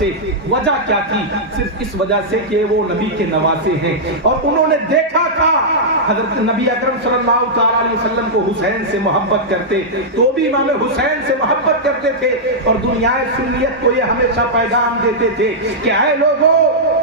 سے. وجہ کیا تھی؟ صرف اس وجہ سے کہ وہ نبی کے نواسے ہیں اور انہوں نے دیکھا تھا حضرت نبی اکرم صلی اللہ تعالیٰ علیہ وسلم کو حسین سے محبت کرتے تو بھی امام حسین سے محبت کرتے تھے اور دنیا سنیت کو یہ ہمیشہ پیغام دیتے تھے کہ اے لوگو،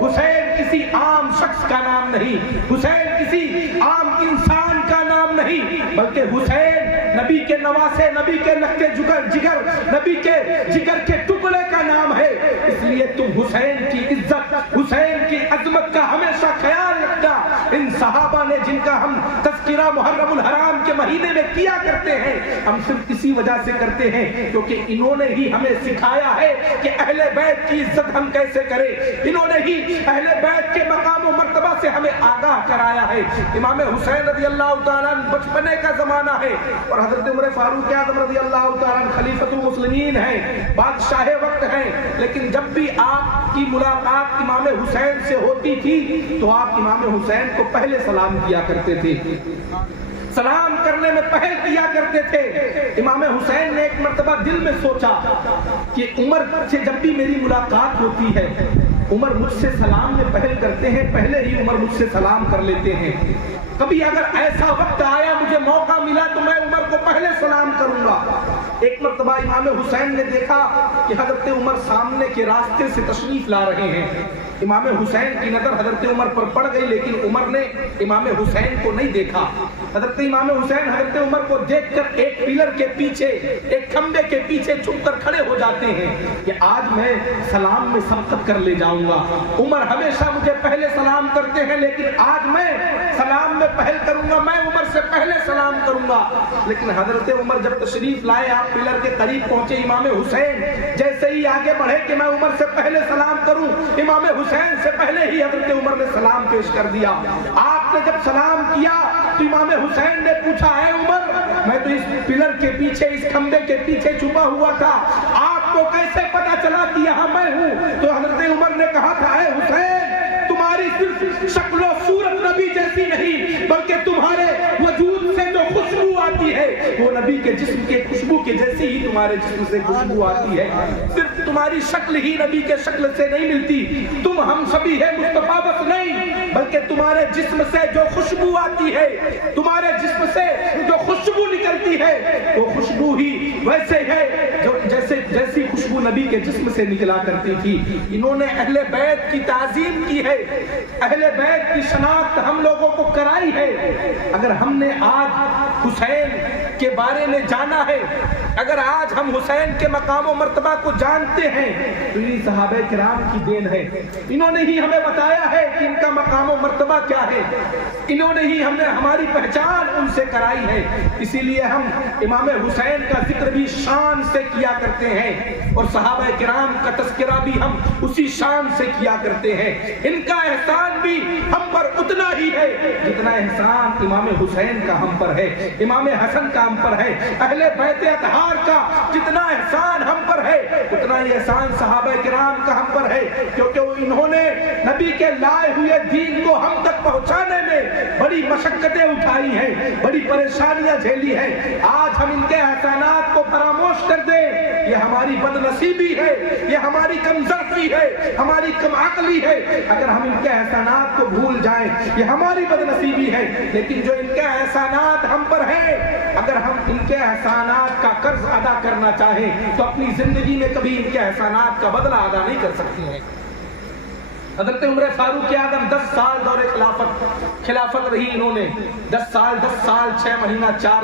حسین کسی عام شخص کا نام نہیں، حسین کسی عام انسان کا نام نہیں، بلکہ حسین نبی کے نواسے، نبی کے لگتے جگر، نبی کے جگر کے ٹکڑے کا نام ہے. اس لیے تم حسین کی عزت، حسین کی عظمت کا ہمیشہ خیال رکھنا. ان صحابہ نے جن کا ہم تذکرہ محرم الحرام کے مہینے میں کیا کرتے ہیں، ہم صرف اسی وجہ سے کرتے ہیں کیونکہ انہوں نے ہی ہمیں سکھایا ہے کہ اہل بیت کی عزت ہم کیسے کریں. انہوں نے ہی اہل بیت کے مقام و مرتبہ سے ہمیں آگاہ کرایا ہے. امام حسین رضی اللہ تعالیٰ بچپنے کا زمانہ ہے اور حضرت عمر فاروق اعظم رضی اللہ تعالیٰ خلیفۃ المسلمین ہیں، بادشاہ وقت ہیں، لیکن جب بھی آپ کی ملاقات امام حسین سے ہوتی تھی تو آپ امام حسین کو پہلے سلام کیا کرتے تھے، سلام کرنے میں پہل کیا کرتے تھے. امام حسین نے ایک مرتبہ دل میں سوچا کہ عمر سے جب بھی میری ملاقات ہوتی ہے، عمر مجھ سے سلام میں پہل کرتے ہیں، پہلے ہی عمر مجھ سے سلام کر لیتے ہیں. کبھی اگر ایسا وقت آیا، مجھے موقع ملا تو میں عمر کو پہلے سلام کروں گا. ایک مرتبہ امام حسین نے دیکھا کہ حضرت عمر سامنے کے راستے سے تشریف لا رہے ہیں. امام حسین کی نظر حضرت عمر پر پڑ گئی لیکن عمر نے امام حسین کو نہیں دیکھا. حضرت امام حسین حضرت عمر کو دیکھ کر ایک پلر کے پیچھے، ایک کھمبے کے پیچھے چھپ کر کھڑے ہو جاتے ہیں کہ آج میں سلام میں سبقت کر لے جاؤں گا. عمر ہمیشہ مجھے پہلے سلام کرتے ہیں لیکن آج میں سلام میں پہل کروں گا، میں عمر سے پہلے سلام کروں گا. لیکن حضرت عمر جب تشریف لائے، آپ پلر کے قریب پہنچے، امام حسین جیسے ہی آگے بڑھے کہ میں عمر سے پہلے سلام کروں، امام حسین سے پہلے ہی حضرت عمر نے سلام پیش کر دیا. آپ نے جب سلام کیا تو امام حسین نے پوچھا، اے عمر، میں تو اس پلر کے پیچھے، اس کھمبے کے پیچھے چھپا ہوا تھا، آپ کو کیسے پتا چلا کہ یہاں میں ہوں؟ تو حضرت عمر نے کہا تھا، اے حسین، تمہاری صرف شکل و صورت نبی جیسی نہیں بلکہ تمہارے وجود سے جو خوشبو آتی ہے وہ نبی کے جسم کے خوشبو کے جیسی ہی تمہارے جسم سے خوشبو آتی ہے. صرف تمہاری شکل ہی نبی کے شکل سے نہیں ملتی، تم ہم سبھی ہے مصطفیٰ بس نہیں، بلکہ تمہارے جسم سے جو خوشبو آتی ہے، تمہارے جسم سے جو خوشبو نکلتی ہے وہ خوشبو ہی ویسے ہے جیسی خوشبو نبی کے جسم سے نکلا کرتی تھی. انہوں نے اہل بیت کی تعظیم کی ہے، اہل بیت کی شناخت ہم لوگوں کو کرائی ہے. اگر ہم نے آج حسین کے بارے میں جانا ہے، اگر آج ہم حسین کے مقام و مرتبہ کو جانتے ہیں تو یہ صحابہ کرام کی دین ہے. انہوں نے ہی ہمیں بتایا ہے کہ ان کا مقام و مرتبہ کیا ہے، انہوں نے ہی ہماری پہچان ان سے کرائی ہے. اسی لیے ہم امام حسین کا ذکر بھی شان سے کیا کرتے ہیں اور صحابہ کرام کا تذکرہ بھی ہم اسی شان سے کیا کرتے ہیں. ان کا احسان بھی ہم پر اتنا ہی ہے جتنا احسان امام حسین کا ہم پر ہے، امام حسن کا ہم پر ہے، اہل بیت اطہار کا جتنا احسان ہم پر ہے اتنا ہی احسان صحابہ کرام کا ہم پر ہے، کیونکہ انہوں نے نبی کے لائے ہوئے دین کو ہم تک پہنچانے میں بڑی مشقتیں اٹھائی ہیں، بڑی پریشانیاں جھیلی ہیں. آج ہم ان کے احسانات کو فراموش کر دیں، یہ ہماری بد نصیبی ہے، یہ ہماری کمزوری ہے، ہماری کم عقلی ہے. اگر ہم ان کے احسانات کو بھول جائیں یہ ہماری بد نصیبی ہے. لیکن جو ان کے احسانات ہم پر ہیں، اگر ہم ان کے احسانات کا قرض ادا کرنا چاہیں تو اپنی زندگی میں کبھی ان کے احسانات کا بدلہ ادا نہیں کر سکتے ہیں. حضرت عمر فاروق اعظم 10 سال دور خلافت رہی، انہوں نے 10 سال 6 مہینہ 4